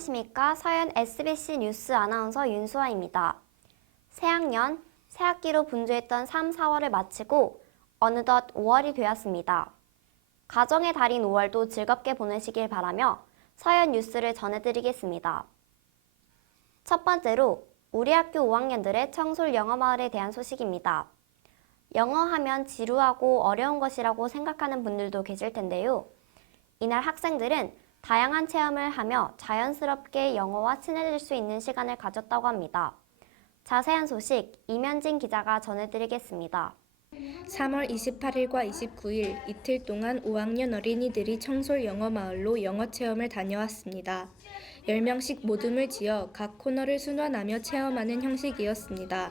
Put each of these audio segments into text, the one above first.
안녕하십니까. 서현 SBC 뉴스 아나운서 윤수아입니다. 새학년, 새학기로 분주했던 3, 4월을 마치고 어느덧 5월이 되었습니다. 가정의 달인 5월도 즐겁게 보내시길 바라며 서현 뉴스를 전해드리겠습니다. 첫 번째로 우리 학교 5학년들의 청솔 영어마을에 대한 소식입니다. 영어하면 지루하고 어려운 것이라고 생각하는 분들도 계실 텐데요. 이날 학생들은 다양한 체험을 하며 자연스럽게 영어와 친해질 수 있는 시간을 가졌다고 합니다. 자세한 소식 이면진 기자가 전해드리겠습니다. 3월 28일과 29일 이틀 동안 5학년 어린이들이 청솔 영어마을로 영어체험을 다녀왔습니다. 10명씩 모둠을 지어 각 코너를 순환하며 체험하는 형식이었습니다.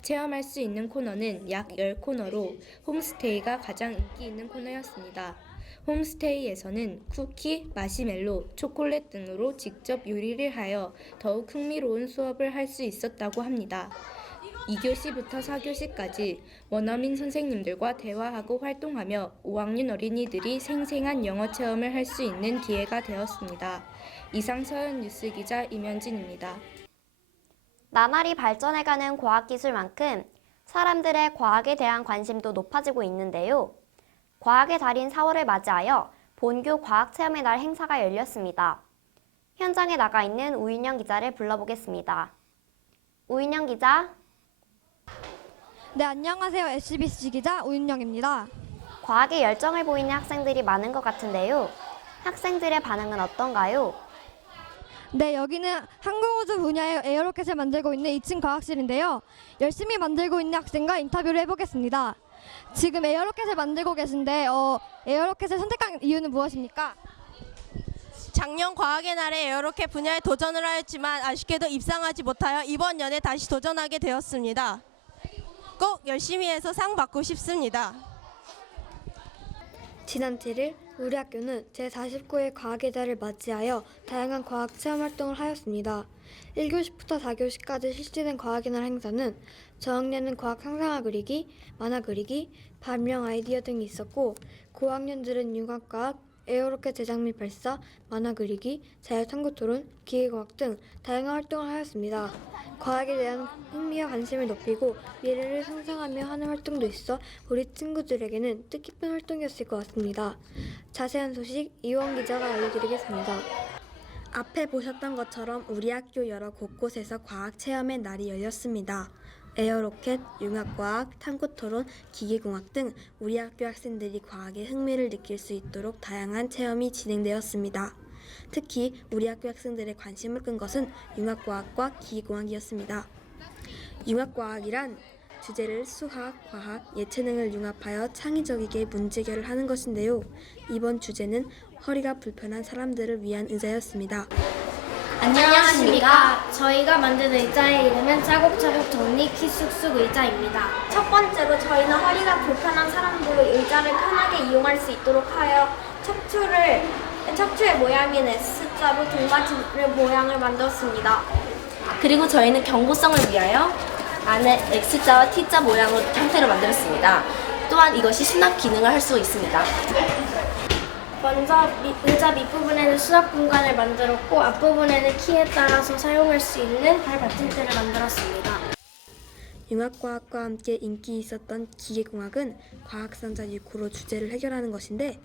체험할 수 있는 코너는 약 10코너로 홈스테이가 가장 인기 있는 코너였습니다. 홈스테이에서는 쿠키, 마시멜로, 초콜릿 등으로 직접 요리를 하여 더욱 흥미로운 수업을 할 수 있었다고 합니다. 2교시부터 4교시까지 원어민 선생님들과 대화하고 활동하며 5학년 어린이들이 생생한 영어 체험을 할 수 있는 기회가 되었습니다. 이상 서현 뉴스 기자 이면진입니다. 나날이 발전해가는 과학기술만큼 사람들의 과학에 대한 관심도 높아지고 있는데요. 과학의 달인 4월을 맞이하여 본교 과학체험의 날 행사가 열렸습니다. 현장에 나가 있는 우인영 기자를 불러보겠습니다. 우인영 기자. 네, 안녕하세요. SBC 기자 우윤영입니다. 과학에 열정을 보이는 학생들이 많은 것 같은데요. 학생들의 반응은 어떤가요? 네, 여기는 항공우주 분야의 에어로켓을 만들고 있는 2층 과학실인데요. 열심히 만들고 있는 학생과 인터뷰를 해보겠습니다. 지금 에어로켓을 만들고 계신데 에어로켓을 선택한 이유는 무엇입니까? 작년 과학의 날에 에어로켓 분야에 도전을 하였지만 아쉽게도 입상하지 못하여 이번 연에 다시 도전하게 되었습니다. 꼭 열심히 해서 상 받고 싶습니다. 지난 7일 우리 학교는 제49회 과학의 달을 맞이하여 다양한 과학 체험 활동을 하였습니다. 1교시부터 4교시까지 실시된 과학의 날 행사는 저학년은 과학 상상화 그리기, 만화 그리기, 발명 아이디어 등이 있었고 고학년들은 융합과학, 에어로켓 제작 및 발사, 만화 그리기, 자유탐구 토론, 기계과학 등 다양한 활동을 하였습니다. 과학에 대한 흥미와 관심을 높이고 미래를 상상하며 하는 활동도 있어 우리 친구들에게는 뜻깊은 활동이었을 것 같습니다. 자세한 소식 이원 기자가 알려드리겠습니다. 앞에 보셨던 것처럼 우리 학교 여러 곳곳에서 과학 체험의 날이 열렸습니다. 에어로켓, 융합과학, 탐구토론, 기계공학 등 우리 학교 학생들이 과학에 흥미를 느낄 수 있도록 다양한 체험이 진행되었습니다. 특히 우리 학교 학생들의 관심을 끈 것은 융합과학과 기계공학이었습니다. 융합과학이란 주제를 수학, 과학, 예체능을 융합하여 창의적이게 문제해결을 하는 것인데요. 이번 주제는 허리가 불편한 사람들을 위한 의자였습니다. 안녕하십니까. 저희가 만든 의자의 이름은 차곡차곡 정리 키 쑥쑥 의자입니다. 첫 번째로 저희는 허리가 불편한 사람들로 의자를 편하게 이용할 수 있도록 하여 척추의 모양인 S자로 등받이를 모양을 만들었습니다. 그리고 저희는 경고성을 위하여 안에 X자와 T자 모양으로 형태를 만들었습니다. 또한 이것이 수납 기능을 할 수 있습니다. 먼저 의자 밑부분에는 수납 공간을 만들었고 앞부분에는 키에 따라서 사용할 수 있는 발 받침대를 만들었습니다. 융합과학과 함께 인기 있었던 기계공학은 과학상자 6호로 주제를 해결하는 것인데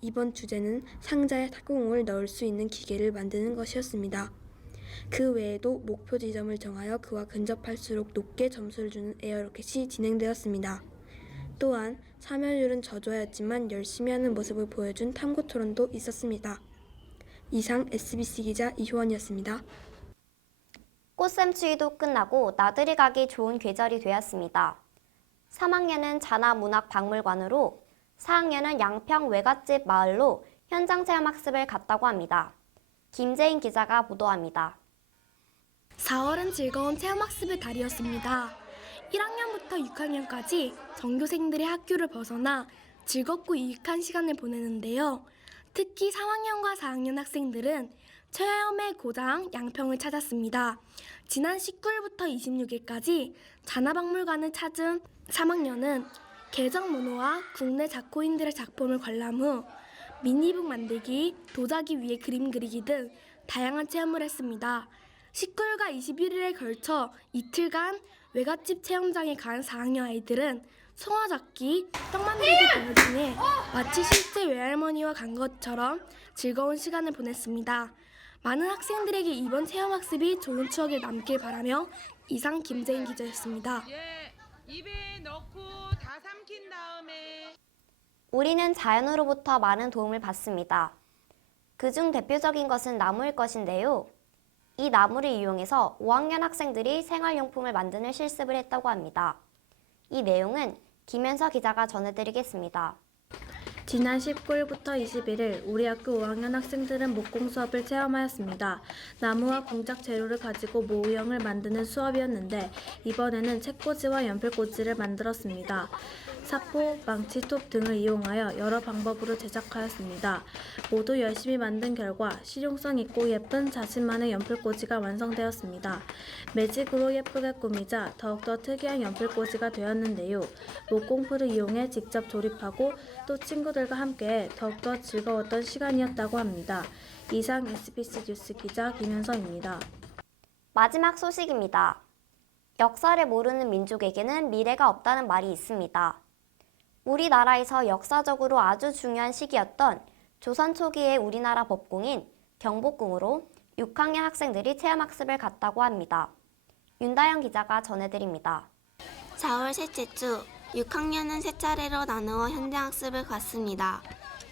이번 주제는 상자에 탁구공을 넣을 수 있는 기계를 만드는 것이었습니다. 그 외에도 목표 지점을 정하여 그와 근접할수록 높게 점수를 주는 에어로켓이 진행되었습니다. 또한 참여율은 저조하였지만 열심히 하는 모습을 보여준 탐구 토론도 있었습니다. 이상 SBC 기자 이효원이었습니다. 꽃샘추위도 끝나고 나들이 가기 좋은 계절이 되었습니다. 3학년은 자나문학박물관으로 4학년은 양평 외갓집 마을로 현장 체험 학습을 갔다고 합니다. 김재인 기자가 보도합니다. 4월은 즐거운 체험학습의 달이었습니다. 1학년부터 6학년까지 전교생들의 학교를 벗어나 즐겁고 유익한 시간을 보내는데요. 특히 3학년과 4학년 학생들은 체험의 고장 양평을 찾았습니다. 지난 19일부터 26일까지 자나박물관을 찾은 3학년은 개정 문호와 국내 작고인들의 작품을 관람 후 미니북 만들기, 도자기 위에 그림 그리기 등 다양한 체험을 했습니다. 19일과 21일에 걸쳐 이틀간 외갓집 체험장에 간 4학년 아이들은 송화잡기, 떡 만들기 등을 통해 마치 실제 외할머니와 간 것처럼 즐거운 시간을 보냈습니다. 많은 학생들에게 이번 체험학습이 좋은 추억에 남길 바라며 이상 김재인 기자였습니다. 입에 넣고 다 삼킨 다음에 우리는 자연으로부터 많은 도움을 받습니다. 그중 대표적인 것은 나무일 것인데요. 이 나무를 이용해서 5학년 학생들이 생활용품을 만드는 실습을 했다고 합니다. 이 내용은 김현서 기자가 전해드리겠습니다. 지난 19일부터 21일 우리 학교 5학년 학생들은 목공 수업을 체험하였습니다. 나무와 공작 재료를 가지고 모형을 만드는 수업이었는데 이번에는 책꽂이와 연필꽂이를 만들었습니다. 사포, 망치, 톱 등을 이용하여 여러 방법으로 제작하였습니다. 모두 열심히 만든 결과 실용성 있고 예쁜 자신만의 연필꽂이가 완성되었습니다. 매직으로 예쁘게 꾸미자 더욱더 특이한 연필꽂이가 되었는데요. 목공풀을 이용해 직접 조립하고 또 친구들과 함께 더욱더 즐거웠던 시간이었다고 합니다. 이상 SBC 뉴스 기자 김현서입니다. 마지막 소식입니다. 역사를 모르는 민족에게는 미래가 없다는 말이 있습니다. 우리나라에서 역사적으로 아주 중요한 시기였던 조선 초기의 우리나라 법궁인 경복궁으로 6학년 학생들이 체험학습을 갔다고 합니다. 윤다영 기자가 전해드립니다. 4월 셋째 주 6학년은 세 차례로 나누어 현장 학습을 갔습니다.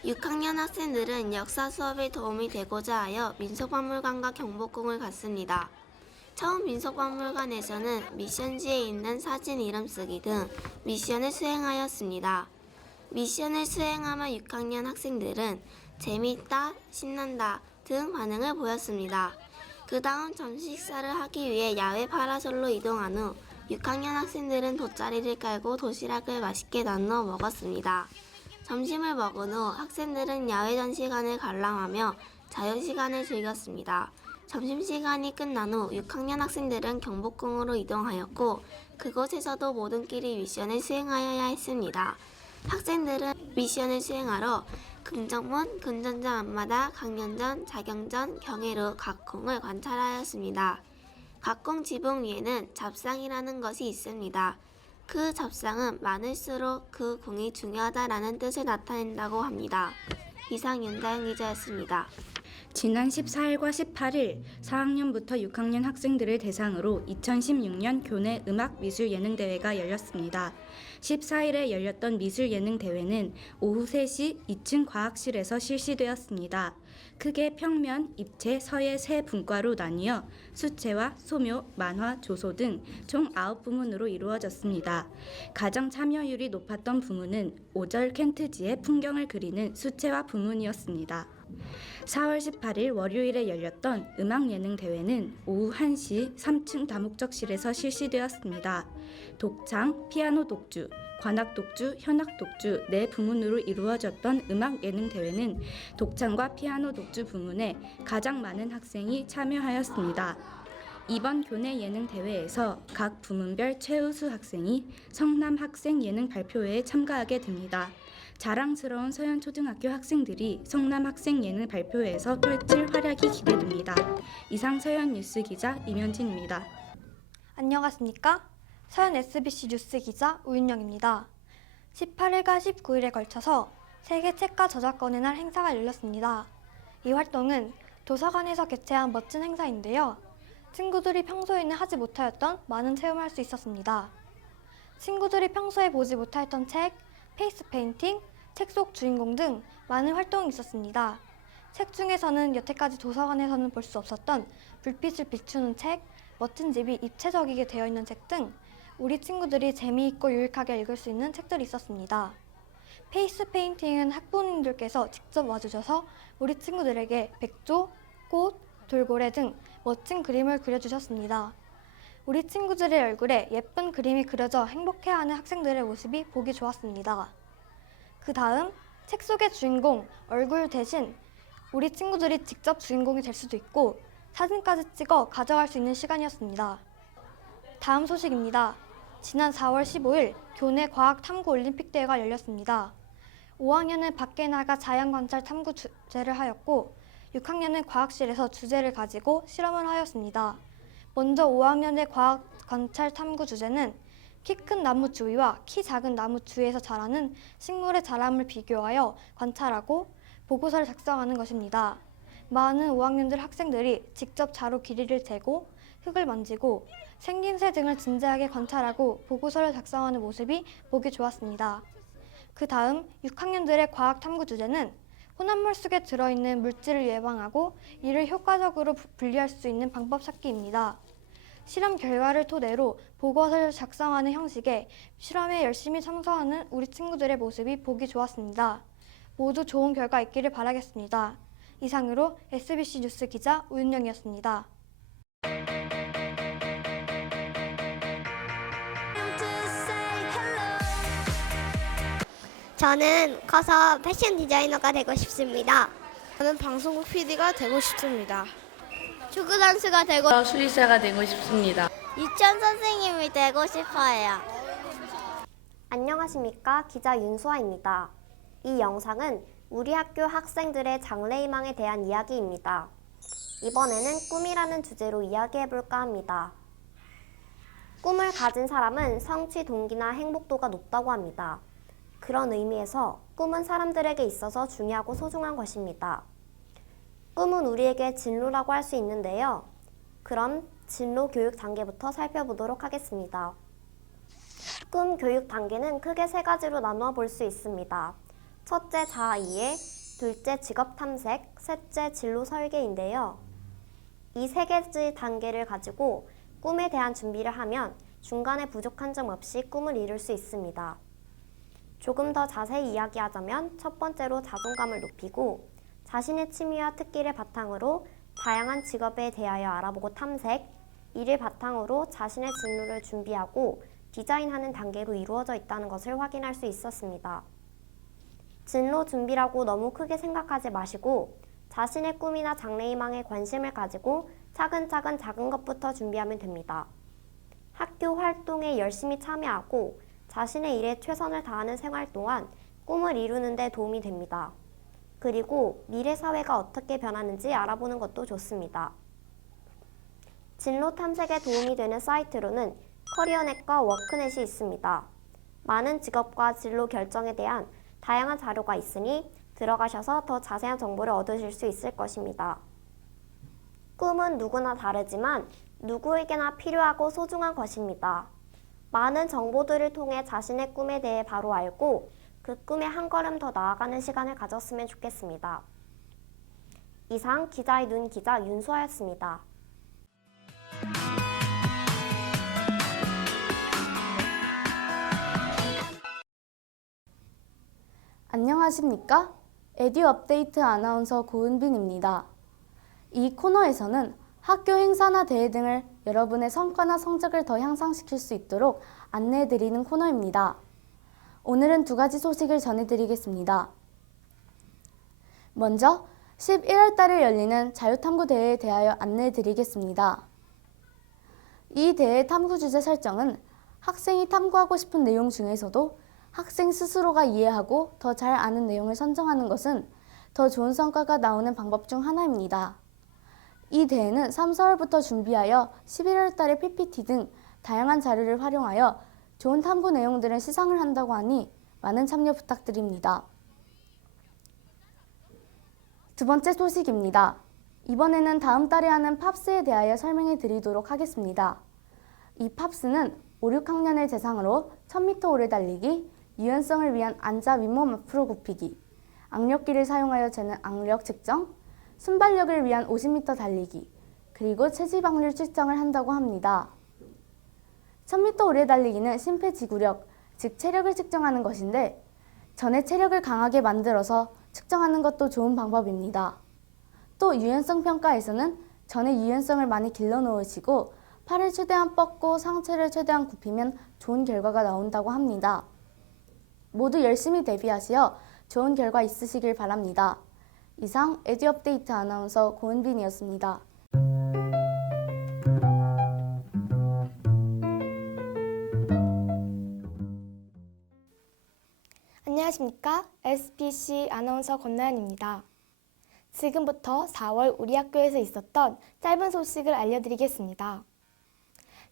6학년 학생들은 역사 수업에 도움이 되고자 하여 민속박물관과 경복궁을 갔습니다. 처음 민속박물관에서는 미션지에 있는 사진 이름 쓰기 등 미션을 수행하였습니다. 미션을 수행하면 6학년 학생들은 재미있다, 신난다 등 반응을 보였습니다. 그 다음 점심 식사를 하기 위해 야외 파라솔로 이동한 후 6학년 학생들은 돗자리를 깔고 도시락을 맛있게 나누어 먹었습니다. 점심을 먹은 후 학생들은 야외 전시관을 관람하며 자유시간을 즐겼습니다. 점심시간이 끝난 후 6학년 학생들은 경복궁으로 이동하였고 그곳에서도 모든끼리 미션을 수행하여야 했습니다. 학생들은 미션을 수행하러 긍정문, 금전전 앞마다, 강연전, 자경전, 경회로 각 궁을 관찰하였습니다. 각 궁 지붕 위에는 잡상이라는 것이 있습니다. 그 잡상은 많을수록 그 궁이 중요하다라는 뜻을 나타낸다고 합니다. 이상 윤다영 기자였습니다. 지난 14일과 18일 4학년부터 6학년 학생들을 대상으로 2016년 교내 음악미술예능대회가 열렸습니다. 14일에 열렸던 미술예능대회는 오후 3시 2층 과학실에서 실시되었습니다. 크게 평면, 입체, 서예 세 분과로 나뉘어 수채화, 소묘, 만화, 조소 등 총 9부문으로 이루어졌습니다. 가장 참여율이 높았던 부문은 5절 켄트지의 풍경을 그리는 수채화 부문이었습니다. 4월 18일 월요일에 열렸던 음악예능대회는 오후 1시 3층 다목적실에서 실시되었습니다. 독창, 피아노 독주, 관악 독주, 현악 독주 네 부문으로 이루어졌던 음악예능대회는 독창과 피아노 독주 부문에 가장 많은 학생이 참여하였습니다. 이번 교내 예능 대회에서 각 부문별 최우수 학생이 성남 학생 예능 발표회에 참가하게 됩니다. 자랑스러운 서현초등학교 학생들이 성남 학생 예능 발표회에서 펼칠 활약이 기대됩니다. 이상 서현 뉴스 기자 임현진입니다. 안녕하십니까? 서현 SBC 뉴스 기자 우윤영입니다. 18일과 19일에 걸쳐서 세계 책과 저작권의 날 행사가 열렸습니다. 이 활동은 도서관에서 개최한 멋진 행사인데요. 친구들이 평소에는 하지 못하였던 많은 체험을 할 수 있었습니다. 친구들이 평소에 보지 못하였던 책, 페이스 페인팅, 책 속 주인공 등 많은 활동이 있었습니다. 책 중에서는 여태까지 도서관에서는 볼 수 없었던 불빛을 비추는 책, 멋진 집이 입체적이게 되어 있는 책 등 우리 친구들이 재미있고 유익하게 읽을 수 있는 책들이 있었습니다. 페이스 페인팅은 학부모님들께서 직접 와주셔서 우리 친구들에게 백조, 꽃, 돌고래 등 멋진 그림을 그려주셨습니다. 우리 친구들의 얼굴에 예쁜 그림이 그려져 행복해하는 학생들의 모습이 보기 좋았습니다. 그 다음 책 속의 주인공 얼굴 대신 우리 친구들이 직접 주인공이 될 수도 있고 사진까지 찍어 가져갈 수 있는 시간이었습니다. 다음 소식입니다. 지난 4월 15일 교내 과학탐구올림픽대회가 열렸습니다. 5학년은 밖에 나가 자연관찰 탐구 주제를 하였고 6학년은 과학실에서 주제를 가지고 실험을 하였습니다. 먼저 5학년의 과학 관찰 탐구 주제는 키 큰 나무 주위와 키 작은 나무 주위에서 자라는 식물의 자람을 비교하여 관찰하고 보고서를 작성하는 것입니다. 많은 5학년들 학생들이 직접 자루 길이를 재고 흙을 만지고 생김새 등을 진지하게 관찰하고 보고서를 작성하는 모습이 보기 좋았습니다. 그 다음 6학년들의 과학 탐구 주제는 혼합물 속에 들어있는 물질을 예방하고 이를 효과적으로 분리할 수 있는 방법 찾기입니다. 실험 결과를 토대로 보고서를 작성하는 형식의 실험에 열심히 참석하는 우리 친구들의 모습이 보기 좋았습니다. 모두 좋은 결과 있기를 바라겠습니다. 이상으로 SBC 뉴스 기자 우윤영이었습니다. 저는 커서 패션 디자이너가 되고 싶습니다. 저는 방송국 PD가 되고 싶습니다. 축구 선수가 되고 수리사가 되고 싶습니다. 유치원 선생님이 되고 싶어요. 안녕하십니까? 기자 윤수아입니다. 이 영상은 우리 학교 학생들의 장래희망에 대한 이야기입니다. 이번에는 꿈이라는 주제로 이야기해볼까 합니다. 꿈을 가진 사람은 성취 동기나 행복도가 높다고 합니다. 그런 의미에서 꿈은 사람들에게 있어서 중요하고 소중한 것입니다. 꿈은 우리에게 진로라고 할 수 있는데요. 그럼 진로 교육 단계부터 살펴보도록 하겠습니다. 꿈 교육 단계는 크게 세 가지로 나누어 볼 수 있습니다. 첫째 자아 이해, 둘째 직업 탐색, 셋째 진로 설계인데요. 이 세 가지 단계를 가지고 꿈에 대한 준비를 하면 중간에 부족한 점 없이 꿈을 이룰 수 있습니다. 조금 더 자세히 이야기하자면 첫 번째로 자존감을 높이고 자신의 취미와 특기를 바탕으로 다양한 직업에 대하여 알아보고 탐색, 이를 바탕으로 자신의 진로를 준비하고 디자인하는 단계로 이루어져 있다는 것을 확인할 수 있었습니다. 진로 준비라고 너무 크게 생각하지 마시고 자신의 꿈이나 장래희망에 관심을 가지고 차근차근 작은 것부터 준비하면 됩니다. 학교 활동에 열심히 참여하고 자신의 일에 최선을 다하는 생활 동안 꿈을 이루는 데 도움이 됩니다. 그리고 미래 사회가 어떻게 변하는지 알아보는 것도 좋습니다. 진로 탐색에 도움이 되는 사이트로는 커리어넷과 워크넷이 있습니다. 많은 직업과 진로 결정에 대한 다양한 자료가 있으니 들어가셔서 더 자세한 정보를 얻으실 수 있을 것입니다. 꿈은 누구나 다르지만 누구에게나 필요하고 소중한 것입니다. 많은 정보들을 통해 자신의 꿈에 대해 바로 알고 그 꿈에 한 걸음 더 나아가는 시간을 가졌으면 좋겠습니다. 이상 기자의 눈 기자 윤수아였습니다. 안녕하십니까? 에듀 업데이트 아나운서 고은빈입니다. 이 코너에서는 학교 행사나 대회 등을 여러분의 성과나 성적을 더 향상시킬 수 있도록 안내해드리는 코너입니다. 오늘은 두 가지 소식을 전해드리겠습니다. 먼저 11월 달에 열리는 자유탐구 대회에 대하여 안내해드리겠습니다. 이 대회 탐구 주제 설정은 학생이 탐구하고 싶은 내용 중에서도 학생 스스로가 이해하고 더 잘 아는 내용을 선정하는 것은 더 좋은 성과가 나오는 방법 중 하나입니다. 이 대회는 3, 4월부터 준비하여 11월 달에 PPT 등 다양한 자료를 활용하여 좋은 탐구 내용들을 시상을 한다고 하니 많은 참여 부탁드립니다. 두 번째 소식입니다. 이번에는 다음 달에 하는 팝스에 대하여 설명해 드리도록 하겠습니다. 이 팝스는 5, 6학년을 대상으로 1000m 오래 달리기, 유연성을 위한 앉아 윗몸 앞으로 굽히기, 악력기를 사용하여 재는 악력 측정, 순발력을 위한 50m 달리기, 그리고 체지방률 측정을 한다고 합니다. 1000m 오래 달리기는 심폐지구력, 즉 체력을 측정하는 것인데 전의 체력을 강하게 만들어서 측정하는 것도 좋은 방법입니다. 또 유연성 평가에서는 전의 유연성을 많이 길러 놓으시고 팔을 최대한 뻗고 상체를 최대한 굽히면 좋은 결과가 나온다고 합니다. 모두 열심히 대비하시어 좋은 결과 있으시길 바랍니다. 이상 에듀 업데이트 아나운서 고은빈이었습니다. 안녕하십니까? SBC 아나운서 권나연입니다. 지금부터 4월 우리 학교에서 있었던 짧은 소식을 알려드리겠습니다.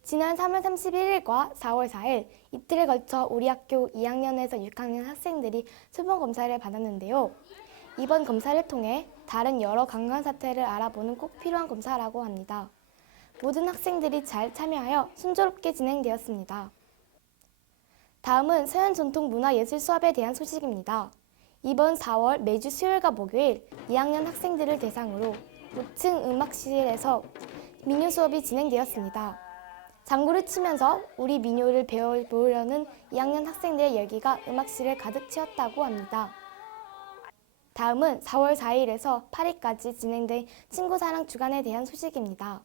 지난 3월 31일과 4월 4일 이틀에 걸쳐 우리 학교 2학년에서 6학년 학생들이 수본 검사를 받았는데요. 이번 검사를 통해 다른 여러 강간 사태를 알아보는 꼭 필요한 검사라고 합니다. 모든 학생들이 잘 참여하여 순조롭게 진행되었습니다. 다음은 서현 전통 문화 예술 수업에 대한 소식입니다. 이번 4월 매주 수요일과 목요일 2학년 학생들을 대상으로 5층 음악실에서 민요 수업이 진행되었습니다. 장구를 치면서 우리 민요를 배워보려는 2학년 학생들의 열기가 음악실을 가득 채웠다고 합니다. 다음은 4월 4일에서 8일까지 진행된 친구사랑 주간에 대한 소식입니다.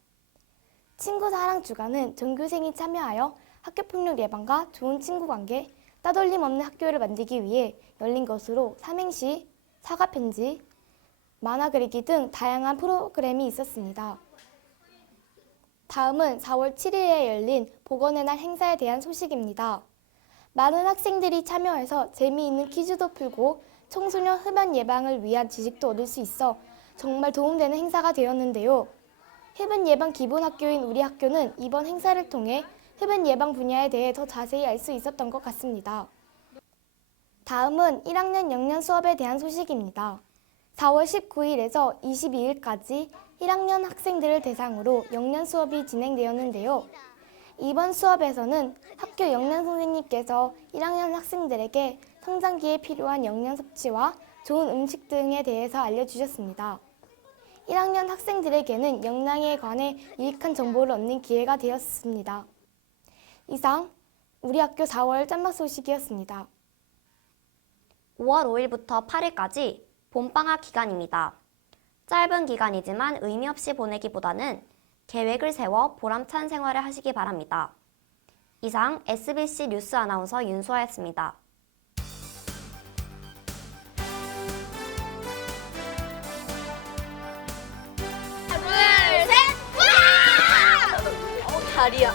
친구사랑 주간은 전교생이 참여하여 학교폭력 예방과 좋은 친구관계, 따돌림 없는 학교를 만들기 위해 열린 것으로 삼행시, 사과편지, 만화 그리기 등 다양한 프로그램이 있었습니다. 다음은 4월 7일에 열린 보건의 날 행사에 대한 소식입니다. 많은 학생들이 참여해서 재미있는 퀴즈도 풀고 청소년 흡연 예방을 위한 지식도 얻을 수 있어 정말 도움되는 행사가 되었는데요. 흡연 예방 기본 학교인 우리 학교는 이번 행사를 통해 흡연 예방 분야에 대해 더 자세히 알 수 있었던 것 같습니다. 다음은 1학년 영양 수업에 대한 소식입니다. 4월 19일에서 22일까지 1학년 학생들을 대상으로 영양 수업이 진행되었는데요. 이번 수업에서는 학교 영양 선생님께서 1학년 학생들에게 성장기에 필요한 영양 섭취와 좋은 음식 등에 대해서 알려주셨습니다. 1학년 학생들에게는 영양에 관해 유익한 정보를 얻는 기회가 되었습니다. 이상 우리 학교 4월 짬밥 소식이었습니다. 5월 5일부터 8일까지 봄방학 기간입니다. 짧은 기간이지만 의미 없이 보내기보다는 계획을 세워 보람찬 생활을 하시기 바랍니다. 이상 SBC 뉴스 아나운서 윤수아였습니다. 다리야.